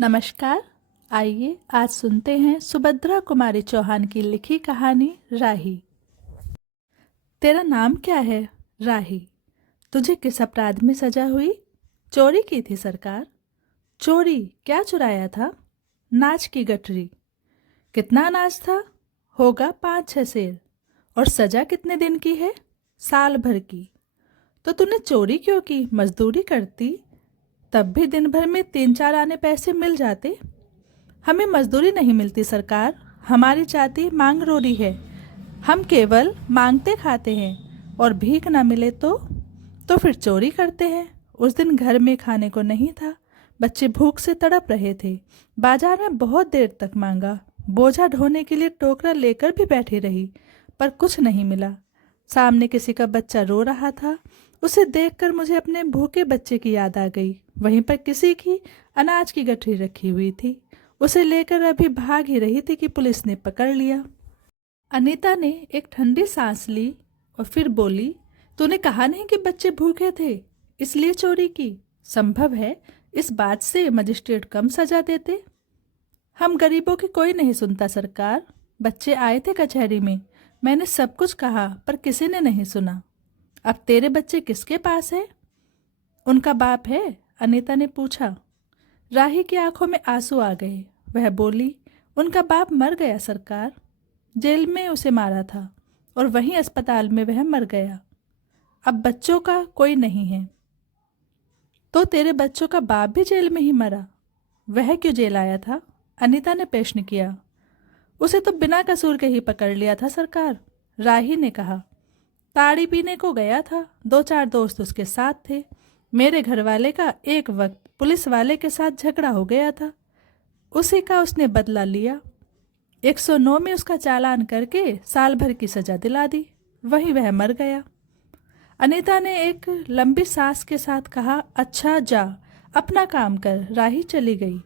नमस्कार। आइए आज सुनते हैं सुभद्रा कुमारी चौहान की लिखी कहानी राही। तेरा नाम क्या है? राही। तुझे किस अपराध में सजा हुई? चोरी की थी सरकार। चोरी? क्या चुराया था? नाच की गठरी। कितना अनाज था? होगा 5-6 सेर। और सजा कितने दिन की है? साल भर की। तो तूने चोरी क्यों की? मजदूरी करती तब भी दिन भर में 3-4 आने पैसे मिल जाते। हमें मजदूरी नहीं मिलती सरकार, हमारी जाति मांग रोरी है। हम केवल मांगते खाते हैं और भीख ना मिले तो फिर चोरी करते हैं। उस दिन घर में खाने को नहीं था, बच्चे भूख से तड़प रहे थे। बाजार में बहुत देर तक मांगा, बोझा ढोने के लिए टोकरा लेकर भी बैठी रही, पर कुछ नहीं मिला। सामने किसी का बच्चा रो रहा था, उसे देखकर मुझे अपने भूखे बच्चे की याद आ गई। वहीं पर किसी की अनाज की गठरी रखी हुई थी, उसे लेकर अभी भाग ही रही थी कि पुलिस ने पकड़ लिया। अनीता ने एक ठंडी सांस ली और फिर बोली, तूने कहा नहीं कि बच्चे भूखे थे इसलिए चोरी की? संभव है इस बात से मजिस्ट्रेट कम सजा देते। हम गरीबों की कोई नहीं सुनता सरकार। बच्चे आए थे कचहरी में, मैंने सब कुछ कहा पर किसी ने नहीं सुना। अब तेरे बच्चे किसके पास है? उनका बाप है? अनीता ने पूछा। राही की आंखों में आंसू आ गए। वह बोली, उनका बाप मर गया सरकार। जेल में उसे मारा था और वहीं अस्पताल में वह मर गया। अब बच्चों का कोई नहीं है। तो तेरे बच्चों का बाप भी जेल में ही मरा? वह क्यों जेल आया था? अनीता ने प्रश्न किया। उसे तो बिना कसूर के ही पकड़ लिया था सरकार, राही ने कहा। ताड़ी पीने को गया था, 2-4 दोस्त उसके साथ थे। मेरे घर वाले का एक वक्त पुलिस वाले के साथ झगड़ा हो गया था, उसी का उसने बदला लिया। 109 में उसका चालान करके साल भर की सजा दिला दी, वहीं वह मर गया। अनीता ने एक लंबी सांस के साथ कहा, अच्छा जा, अपना काम कर। राही चली गई।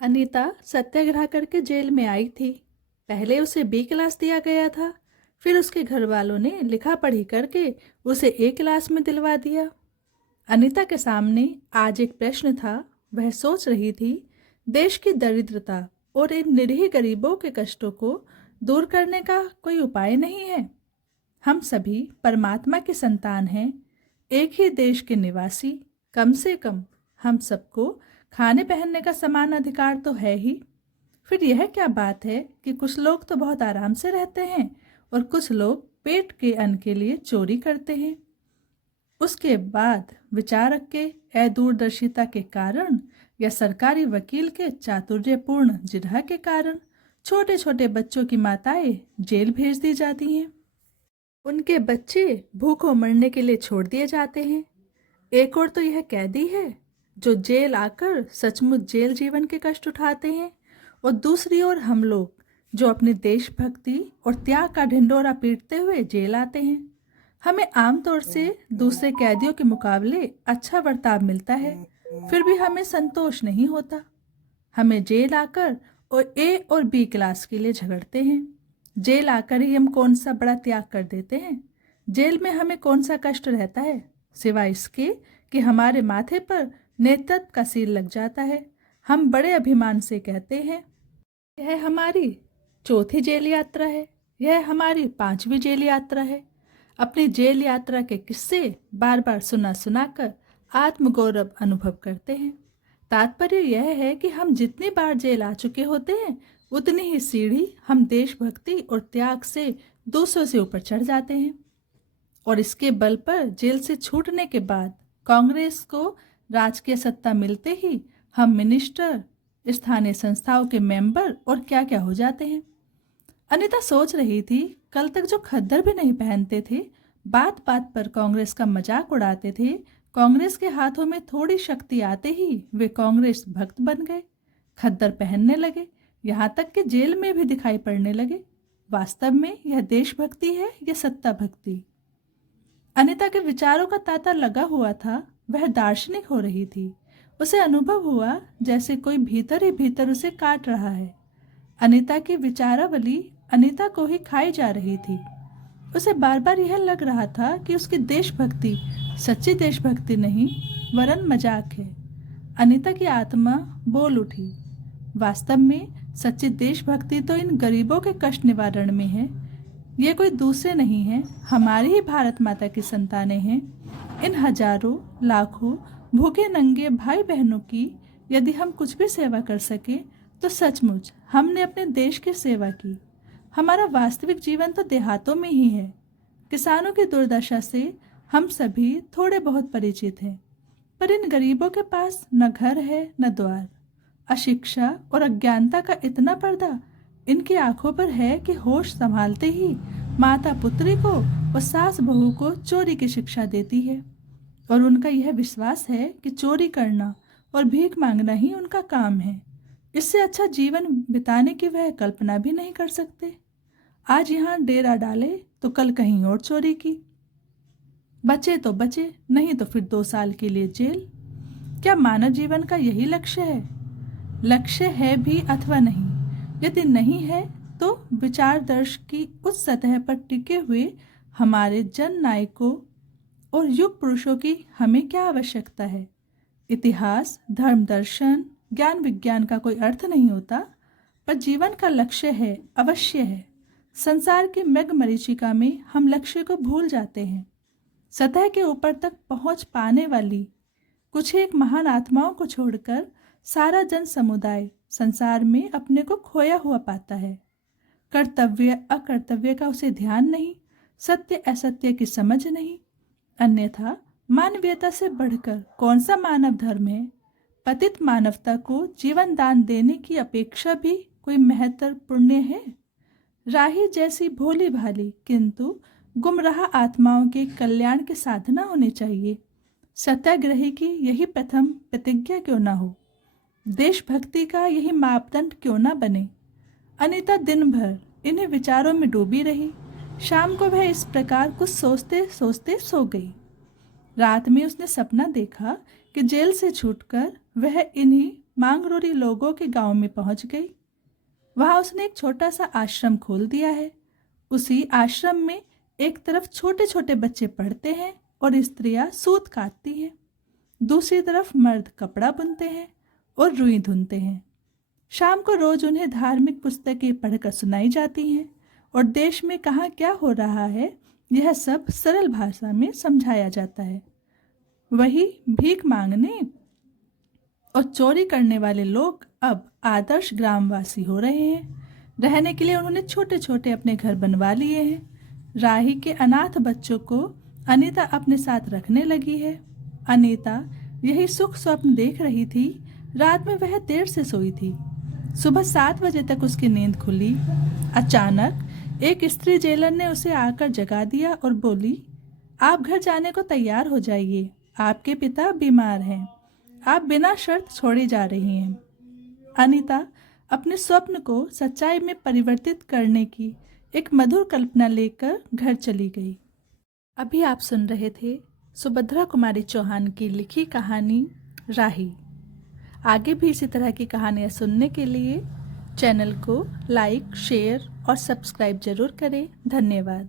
अनीता सत्याग्रह करके जेल में आई थी। पहले उसे B क्लास दिया गया था, फिर उसके घर वालों ने लिखा पढ़ी करके उसे A क्लास में दिलवा दिया। अनीता के सामने आज एक प्रश्न था। वह सोच रही थी, देश की दरिद्रता और इन निरीह गरीबों के कष्टों को दूर करने का कोई उपाय नहीं है? हम सभी परमात्मा की संतान हैं, एक ही देश के निवासी। कम से कम हम सबको खाने पहनने का समान अधिकार तो है ही। फिर यह क्या बात है कि कुछ लोग तो बहुत आराम से रहते हैं और कुछ लोग पेट के अन्न के लिए चोरी करते हैं। उसके बाद विचारक के अदूरदर्शिता के कारण या सरकारी वकील के चातुर्यपूर्ण जिरह के कारण छोटे छोटे बच्चों की माताएं जेल भेज दी जाती हैं। उनके बच्चे भूखों मरने के लिए छोड़ दिए जाते हैं। एक और तो यह कैदी है जो जेल आकर सचमुच जेल जीवन के कष्ट उठाते हैं, और दूसरी ओर हम लोग जो अपनी देशभक्ति और त्याग का ढिंढोरा पीटते हुए जेल आते हैं। हमें आमतौर से दूसरे कैदियों के मुकाबले अच्छा बर्ताव मिलता है, फिर भी हमें संतोष नहीं होता। हमें जेल आकर और A और B क्लास के लिए झगड़ते हैं। जेल आकर ही हम कौन सा बड़ा त्याग कर देते हैं? जेल में हमें कौन सा कष्ट रहता है, सिवाय इसके कि हमारे माथे पर नेतृत्व का सील लग जाता है। हम बड़े अभिमान से कहते हैं, यह हमारी 4थी जेल यात्रा है, यह हमारी 5वीं जेल यात्रा है। अपनी जेल यात्रा के किस्से बार बार सुना सुनाकर आत्मगौरव अनुभव करते हैं। तात्पर्य यह है कि हम जितनी बार जेल आ चुके होते हैं, उतनी ही सीढ़ी हम देशभक्ति और त्याग से 200 से ऊपर चढ़ जाते हैं। और इसके बल पर जेल से छूटने के बाद कांग्रेस को राजकीय सत्ता मिलते ही हम मिनिस्टर, स्थानीय संस्थाओं के मेंबर और क्या क्या हो जाते हैं। अनीता सोच रही थी, कल तक जो खद्दर भी नहीं पहनते थे, बात बात पर कांग्रेस का मजाक उड़ाते थे, कांग्रेस के हाथों में थोड़ी शक्ति आते ही वे कांग्रेस भक्त बन गए, खद्दर पहनने लगे, यहाँ तक कि जेल में भी दिखाई पड़ने लगे। वास्तव में यह देशभक्ति है या सत्ता भक्ति? अनीता के विचारों का तांता लगा हुआ था। वह दार्शनिक हो रही थी। उसे अनुभव हुआ जैसे कोई भीतर ही भीतर उसे काट रहा है। अनीता की विचारावली अनीता को ही खाई जा रही थी। उसे बार बार यह लग रहा था कि उसकी देशभक्ति सच्ची देशभक्ति नहीं वरन मजाक है। अनीता की आत्मा बोल उठी, वास्तव में सच्ची देशभक्ति तो इन गरीबों के कष्ट निवारण में है। ये कोई दूसरे नहीं है, हमारी ही भारत माता की संतानें हैं। इन हजारों लाखों भूखे नंगे भाई बहनों की यदि हम कुछ भी सेवा कर सके तो सचमुच हमने अपने देश की सेवा की। हमारा वास्तविक जीवन तो देहातों में ही है। किसानों की दुर्दशा से हम सभी थोड़े बहुत परिचित हैं, पर इन गरीबों के पास न घर है न द्वार। अशिक्षा और अज्ञानता का इतना पर्दा इनकी आंखों पर है कि होश संभालते ही माता पुत्री को और सास बहू को चोरी की शिक्षा देती है, और उनका यह विश्वास है कि चोरी करना और भीख मांगना ही उनका काम है। इससे अच्छा जीवन बिताने की वह कल्पना भी नहीं कर सकते। आज यहाँ डेरा डाले तो कल कहीं और चोरी की। बचे तो बचे, नहीं तो फिर 2 साल के लिए जेल। क्या मानव जीवन का यही लक्ष्य है? लक्ष्य है भी अथवा नहीं, यदि नहीं है तो विचारदर्श की उस सतह पर टिके हुए हमारे जन नायकों और युग पुरुषों की हमें क्या आवश्यकता है? इतिहास, धर्म, दर्शन, ज्ञान, विज्ञान का कोई अर्थ नहीं होता, पर जीवन का लक्ष्य है, अवश्य है। संसार की मेघमरीचिका में हम लक्ष्य को भूल जाते हैं। सतह के ऊपर तक पहुंच पाने वाली कुछ एक महान आत्माओं को छोड़कर सारा जन समुदाय संसार में अपने को खोया हुआ पाता है। कर्तव्य अकर्तव्य का उसे ध्यान नहीं, सत्य असत्य की समझ नहीं। अन्यथा मानवीयता से बढ़कर कौन सा मानव धर्म है? पतित मानवता को जीवन दान देने की अपेक्षा भी कोई महत्तर पुण्य है? राही जैसी भोली भाली किंतु गुमराह आत्माओं के कल्याण की साधना होनी चाहिए। सत्याग्रही की यही प्रथम प्रतिज्ञा क्यों ना हो? देशभक्ति का यही मापदंड क्यों ना बने? अनीता दिन भर इन्हीं विचारों में डूबी रही। शाम को वह इस प्रकार कुछ सोचते सोचते सो गई। रात में उसने सपना देखा कि जेल से छूटकर वह इन्हीं मांगरोरी लोगों के गांव में पहुंच गई। वहां उसने एक छोटा सा आश्रम खोल दिया है। उसी आश्रम में एक तरफ छोटे छोटे बच्चे पढ़ते हैं और स्त्रियां सूत काटती हैं, दूसरी तरफ मर्द कपड़ा बुनते हैं और रुई धुनते हैं। शाम को रोज उन्हें धार्मिक पुस्तकें पढ़कर सुनाई जाती हैं और देश में कहाँ क्या हो रहा है यह सब सरल भाषा में समझाया जाता है। वही भीख मांगने और चोरी करने वाले लोग अब आदर्श ग्रामवासी हो रहे हैं। रहने के लिए उन्होंने छोटे छोटे अपने घर बनवा लिए हैं। राही के अनाथ बच्चों को अनीता अपने साथ रखने लगी है। अनीता यही सुख स्वप्न देख रही थी। रात में वह देर से सोई थी। सुबह 7 बजे तक उसकी नींद खुली। अचानक एक स्त्री जेलर ने उसे आकर जगा दिया और बोली, आप घर जाने को तैयार हो जाइए, आपके पिता बीमार हैं, आप बिना शर्त छोड़ी जा रही हैं। अनीता अपने स्वप्न को सच्चाई में परिवर्तित करने की एक मधुर कल्पना लेकर घर चली गई। अभी आप सुन रहे थे सुभद्रा कुमारी चौहान की लिखी कहानी राही। आगे भी इसी तरह की कहानियाँ सुनने के लिए चैनल को लाइक, शेयर और सब्सक्राइब जरूर करें। धन्यवाद।